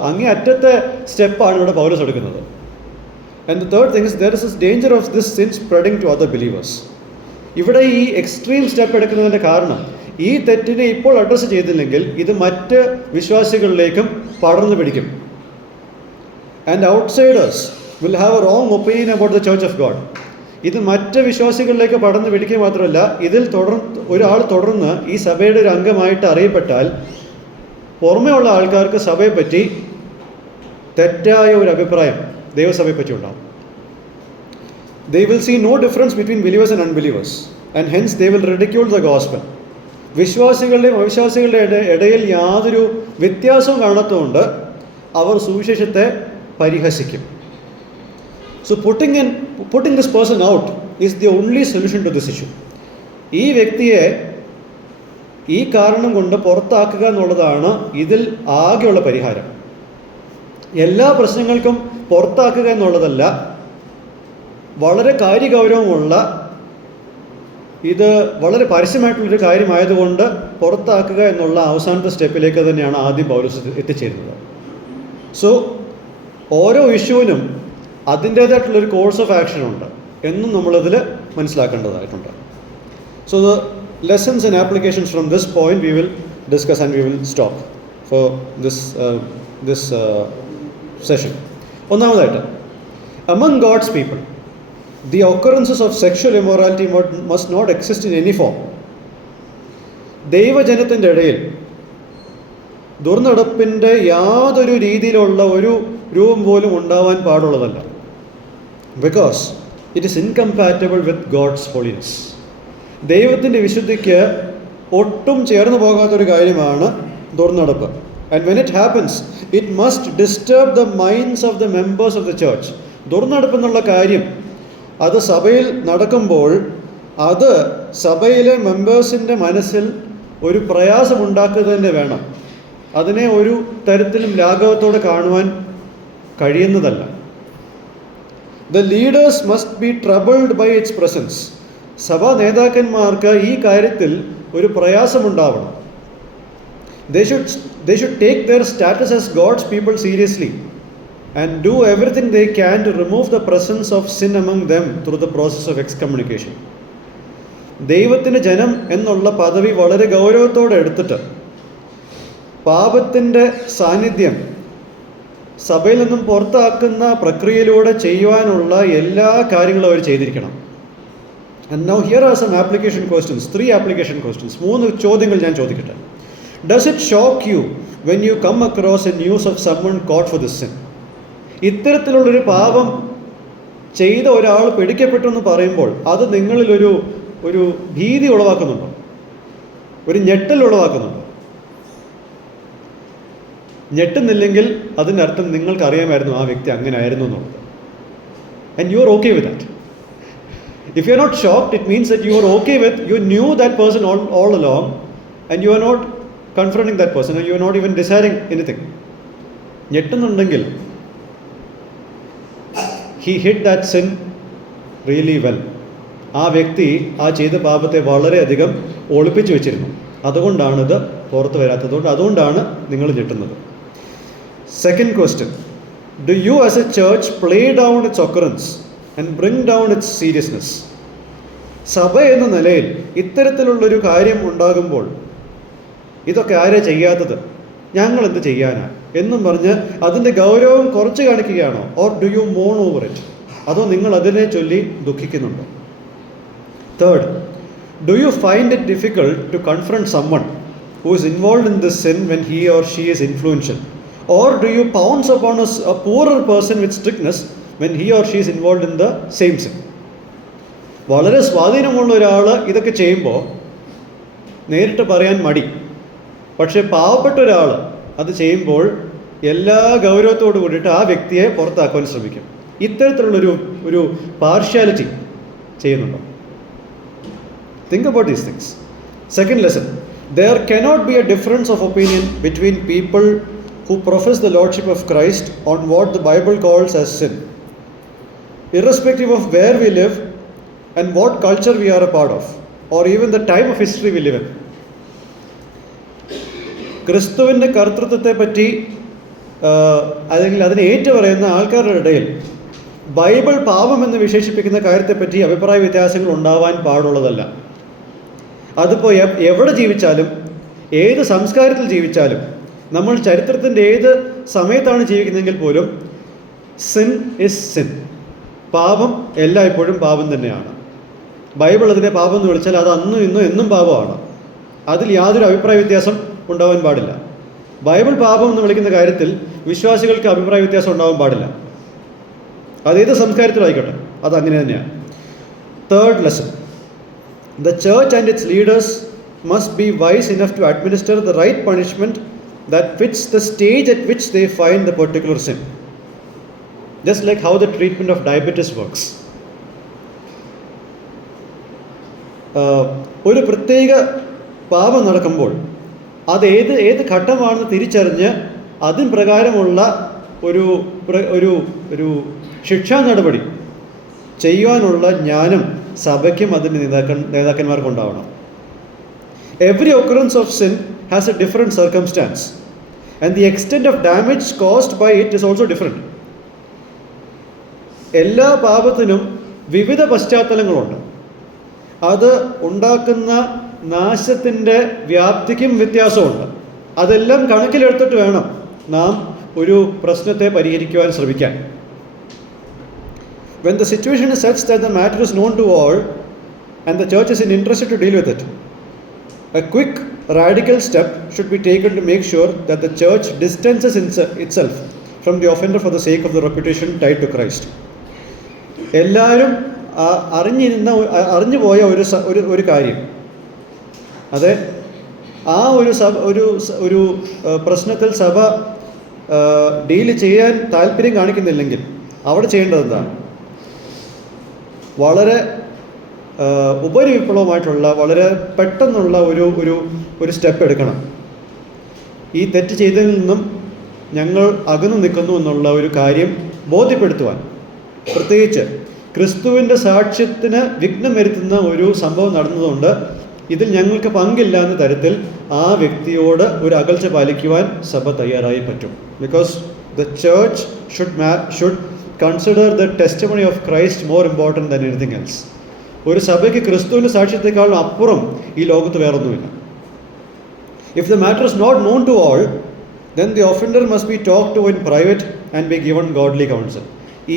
അങ്ങേ അറ്റത്തെ സ്റ്റെപ്പാണ് ഇവിടെ പൗലോസ് എടുക്കുന്നത്. And the third thing is there is this danger of this sin spreading to other believers. ഇവിടെ ഈ എക്സ്ട്രീം സ്റ്റെപ്പ് എടുക്കുന്നതിൻ്റെ കാരണം ഈ തെറ്റിനെ ഇപ്പോൾ അഡ്രസ്സ് ചെയ്തില്ലെങ്കിൽ ഇത് മറ്റ് വിശ്വാസികളിലേക്കും പടർന്നു പിടിക്കും. And outsiders will have A wrong opinion about the church of God. ഇത് മറ്റ് വിശ്വാസികളിലേക്ക് പടർന്നു പിടിക്കുക മാത്രമല്ല, ഇതിൽ ഒരാൾ തുടർന്ന് ഈ സഭയുടെ ഒരു അംഗമായിട്ട് അറിയപ്പെട്ടാൽ പുറമേ ഉള്ള ആൾക്കാർക്ക് സഭയെപ്പറ്റി തെറ്റായ ഒരു അഭിപ്രായം ദൈവസഭയെപ്പറ്റി ഉണ്ടാകും. They will see no difference between believers and unbelievers and hence they will ridicule the gospel. വിശ്വാസികളുടെയും അവിശ്വാസികളുടെ ഇടയിൽ യാതൊരു വ്യത്യാസവും കാണാത്തതുകൊണ്ട് അവർ സുവിശേഷത്തെ പരിഹസിക്കും. So putting this person out is the only solution to this issue. ഈ വ്യക്തിയെ ഈ കാരണം കൊണ്ട് പുറത്താക്കുക എന്നുള്ളതാണ് ഇതിൽ ആകെയുള്ള പരിഹാരം. എല്ലാ പ്രശ്നങ്ങൾക്കും പുറത്താക്കുക എന്നുള്ളതല്ല, വളരെ കാര്യഗൗരവമുള്ള ഇത് വളരെ പരസ്യമായിട്ടുള്ളൊരു കാര്യമായതുകൊണ്ട് പുറത്താക്കുക എന്നുള്ള അവസാനത്തെ സ്റ്റെപ്പിലേക്ക് തന്നെയാണ് ആദ്യം പൗലോസ് എത്തിച്ചേരുന്നത്. സോ ഓരോ ഇഷ്യൂവിനും അതിൻ്റേതായിട്ടുള്ളൊരു കോഴ്സ് ഓഫ് ആക്ഷൻ ഉണ്ട് എന്നും നമ്മളതിൽ മനസ്സിലാക്കേണ്ടതായിട്ടുണ്ട്. So the lessons and applications from this point we will discuss and we will stop for this session. ഒന്നാമതായിട്ട്, among God's people, the occurrences of sexual immorality must not exist in any form. ദൈവജനത്തിൻ്റെ ഇടയിൽ ദുർനടപ്പിൻ്റെ യാതൊരു രീതിയിലുള്ള ഒരു രൂപം പോലും ഉണ്ടാവാൻ പാടുള്ളതല്ല. Because it is incompatible with God's holiness. ദൈവത്തിൻ്റെ വിശുദ്ധിക്ക് ഒട്ടും ചേർന്ന് പോകാത്തൊരു കാര്യമാണ് ദുർനടപ്പ്. And when it happens it must disturb the minds of the members of the church. ദുർനടപ്പെന്നുള്ള കാര്യം അത് സഭയിൽ നടക്കുമ്പോൾ അത് സഭയിലെ മെമ്പേഴ്സിൻ്റെ മനസ്സിൽ ഒരു പ്രയാസമുണ്ടാക്കുക തന്നെ വേണം. അതിനെ ഒരു തരത്തിലും ലാഘവത്തോടെ കാണുവാൻ കഴിയുന്നതല്ല. The leaders must be troubled by its presence. സഭാ നേതാക്കന്മാർക്ക് ഈ കാര്യത്തിൽ ഒരു പ്രയാസമുണ്ടാവണം. They should take their status as God's people seriously and do everything they can to remove the presence of sin among them through the process of excommunication. ദൈവത്തിൻ്റെ ജനം എന്നുള്ള പദവി വളരെ ഗൗരവത്തോടെ എടുത്തിട്ട് പാപത്തിൻ്റെ സാന്നിധ്യം സഭയിൽ നിന്നും പുറത്താക്കുന്ന പ്രക്രിയയിലൂടെ ചെയ്യുവാനുള്ള എല്ലാ കാര്യങ്ങളും അവർ ചെയ്തിരിക്കണം. And now here are some application questions, 3 application questions. 3 ചോദ്യങ്ങൾ ഞാൻ ചോദിക്കട്ടെ. Does it shock you when you come across a news of someone caught for this sin? ഇത്തരത്തിലുള്ളൊരു പാപം ചെയ്ത ഒരാൾ പിടിക്കപ്പെട്ടു എന്ന് പറയുമ്പോൾ അത് നിങ്ങളിലൊരു ഭീതി ഉളവാക്കുന്നുണ്ടോ? ഒരു ഞെട്ടൽ ഉളവാക്കുന്നുണ്ടോ? ഞെട്ടുന്നില്ലെങ്കിൽ അതിൻ്റെ അർത്ഥം നിങ്ങൾക്കറിയാമായിരുന്നു ആ വ്യക്തി അങ്ങനെ ആയിരുന്നു എന്നുള്ളത്. And you are okay with that. If you are not shocked, it means that you are okay with, you knew that person all along and you are not confronting that person and you are not even desiring anything. ഞെട്ടുന്നുണ്ടെങ്കിൽ he hid that sin really well. ആ വ്യക്തി ആ ചെയ്ത പാപത്തെ വളരെയധികം ഒളിപ്പിച്ചു വെച്ചിരുന്നു. അതുകൊണ്ടാണിത് പുറത്ത് വരാത്തത്. അതുകൊണ്ടാണ് നിങ്ങൾ ഞെട്ടുന്നത്. Second question, do you as a church play down its occurrence and bring down its seriousness? സഭ എന്ന നിലയിൽ ഇത്തരത്തിലുള്ളൊരു കാര്യം ഉണ്ടാകുമ്പോൾ ഇതൊക്കെ ആരെ ചെയ്യാത്തത്, ഞങ്ങൾ എന്ത് ചെയ്യാനാ എന്നും പറഞ്ഞ് അതിൻ്റെ ഗൗരവം കുറച്ച് കാണിക്കുകയാണോ? ഓർ ഡു യു മോൺ ഓവർ ഇറ്റ്? അതോ നിങ്ങൾ അതിനെ ചൊല്ലി ദുഃഖിക്കുന്നുണ്ടോ? Third, do you find it difficult to confront someone who is involved in this sin when he or she is influential? Or do you pounce upon a poorer person with strictness when he or she is involved in the same sin? വളരെ സ്വാധീനമുള്ള ഒരാൾ ഇതൊക്കെ ചെയ്യുമ്പോൾ നേരിട്ട് പറയാൻ മടി, പക്ഷേ പാവപ്പെട്ട ഒരാൾ അത് ചെയ്യുമ്പോൾ എല്ലാ ഗൗരവത്തോടു കൂടിയിട്ട് ആ വ്യക്തിയെ പുറത്താക്കുവാൻ ശ്രമിക്കും. ഇത്തരത്തിലുള്ളൊരു പാർഷ്യാലിറ്റി ചെയ്യുന്നുണ്ടോ? Think about these things. Second lesson, there cannot be a difference of opinion between people who profess the lordship of Christ on what the Bible calls as sin, irrespective of where we live and what culture we are a part of, or even the time of history we live in. ക്രിസ്തുവിൻ്റെ കർത്തൃത്വത്തെ പറ്റി അല്ലെങ്കിൽ അതിനെ ഏറ്റുപറയുന്ന ആൾക്കാരുടെ ഇടയിൽ Bible പാപമെന്ന് വിശേഷിപ്പിക്കുന്ന കാര്യത്തെപ്പറ്റി അഭിപ്രായ വ്യത്യാസങ്ങൾ ഉണ്ടാവാൻ പാടുള്ളതല്ല. അതിപ്പോൾ എവിടെ ജീവിച്ചാലും, ഏത് സംസ്കാരത്തിൽ ജീവിച്ചാലും, നമ്മൾ ചരിത്രത്തിൻ്റെ ഏത് സമയത്താണ് ജീവിക്കുന്നതെങ്കിൽ പോലും സിൻ ഇസ് സിൻ. പാപം എല്ലായ്പ്പോഴും പാപം തന്നെയാണ്. ബൈബിൾ അതിനെ പാപം എന്ന് വിളിച്ചാൽ അത് അന്നും ഇന്നും എന്നും പാപമാണ്. അതിൽ യാതൊരു അഭിപ്രായ വ്യത്യാസം ഉണ്ടാവാൻ പാടില്ല. ബൈബിൾ പാപം എന്ന് വിളിക്കുന്ന കാര്യത്തിൽ വിശ്വാസികൾക്ക് അഭിപ്രായ വ്യത്യാസം ഉണ്ടാവാൻ പാടില്ല. അതേത് സംസ്കാരത്തിലായിക്കോട്ടെ, അതങ്ങനെ തന്നെയാണ്. Third lesson, the church and its leaders must be wise enough to administer the right punishment that fits the stage at which they find the particular sin. Just like how the treatment of diabetes works. ഒരു പ്രത്യേക പാപം നടക്കുമ്പോൾ അത് ഏത് ഘട്ടമാണെന്ന് തിരിച്ചറിഞ്ഞ് അതിന് പ്രകാരമുള്ള ഒരു ശിക്ഷാ നടപടി ചെയ്യുവാനുള്ള ജ്ഞാനം സഭയ്ക്കും അതിൻ്റെ നേതാക്കന്മാർക്കുണ്ടാവണം. Every occurrence of sin has a different circumstance and the extent of damage caused by it is also different. എല്ലാ പാപത്തിനും വിവിധ പശ്ചാത്തലങ്ങളുണ്ട്. അത് ഉണ്ടാക്കുന്ന നാശത്തിൻ്റെ വ്യാപ്തിക്കും വ്യത്യാസമുണ്ട്. അതെല്ലാം കണക്കിലെടുത്തിട്ട് വേണം നാം ഒരു പ്രശ്നത്തെ പരിഹരിക്കുവാൻ ശ്രമിക്കാൻ. When the situation is such that the matter is known to all and the church is interested to deal with it, a quick radical step should be taken to make sure that the church distances itself from the offender for the sake of the reputation tied to Christ. എല്ലാവരും അറിഞ്ഞു പോയ ഒരു കാര്യം, അതെ, ആ ഒരു പ്രശ്നത്തിൽ സഭ ഡീൽ ചെയ്യാൻ താല്പര്യം കാണിക്കുന്നില്ലെങ്കിൽ അവിടെ ചെയ്യേണ്ടത് എന്താണ്? വളരെ ഉപരിവിപ്ലവമായിട്ടുള്ള, വളരെ പെട്ടെന്നുള്ള ഒരു സ്റ്റെപ്പ് എടുക്കണം. ഈ തെറ്റ് ചെയ്തതിൽ നിന്നും ഞങ്ങൾ അകന്നു നിൽക്കുന്നു എന്നുള്ള ഒരു കാര്യം ബോധ്യപ്പെടുത്തുവാൻ. പ്രത്യേകിച്ച് ക്രിസ്തുവിൻ്റെ സാക്ഷ്യത്തിന് വിഘ്നം വരുത്തുന്ന ഒരു സംഭവം നടന്നതുകൊണ്ട് ഇതിൽ ഞങ്ങൾക്ക് പങ്കില്ല എന്ന തരത്തിൽ ആ വ്യക്തിയോട് ഒരു അകൽച്ച പാലിക്കുവാൻ സഭ തയ്യാറായി പറ്റും. Because the church should consider the testimony of Christ more important than anything else. ഒരു സഭയ്ക്ക് ക്രിസ്തുവിൻ്റെ സാക്ഷ്യത്തെക്കാളും അപ്പുറം ഈ ലോകത്ത് വേറൊന്നുമില്ല. If the matter is not known to all, then the offender must be talked to in private and be given godly counsel.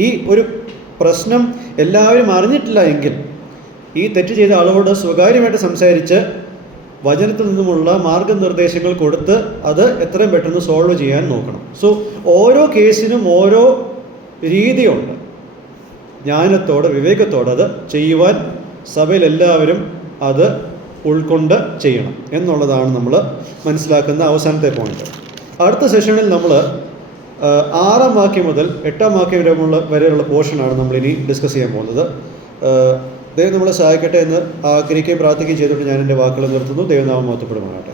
ഈ ഒരു പ്രശ്നം എല്ലാവരും അറിഞ്ഞിട്ടില്ല എങ്കിൽ ഈ തെറ്റ് ചെയ്ത ആളോട് സ്വകാര്യമായിട്ട് സംസാരിച്ച് വചനത്തിൽ നിന്നുമുള്ള മാർഗനിർദ്ദേശങ്ങൾ കൊടുത്ത് അത് എത്രയും പെട്ടെന്ന് സോൾവ് ചെയ്യാൻ നോക്കണം. സോ ഓരോ കേസിനും ഓരോ രീതിയുണ്ട്. ജ്ഞാനത്തോടെ, വിവേകത്തോടെ അത് ചെയ്യുവാൻ സഭയിലെല്ലാവരും അത് ഉൾക്കൊണ്ട് ചെയ്യണം എന്നുള്ളതാണ് നമ്മൾ മനസ്സിലാക്കുന്ന അവസാനത്തെ പോയിന്റ്. അടുത്ത സെഷനിൽ നമ്മൾ 6-ാം വാക്യം മുതൽ 8-ാം വാക്യം വരെയുള്ള പോർഷനാണ് നമ്മളിനി ഡിസ്കസ് ചെയ്യാൻ പോകുന്നത്. ദൈവം നമ്മളെ സഹായിക്കട്ടെ എന്ന് ആഗ്രഹിക്കുകയും പ്രാർത്ഥിക്കുകയും ചെയ്തുകൊണ്ട് ഞാൻ എൻ്റെ വാക്കുകൾ നിർത്തുന്നു. ദൈവനാമം മഹത്വപ്പെടുമാറാകട്ടെ.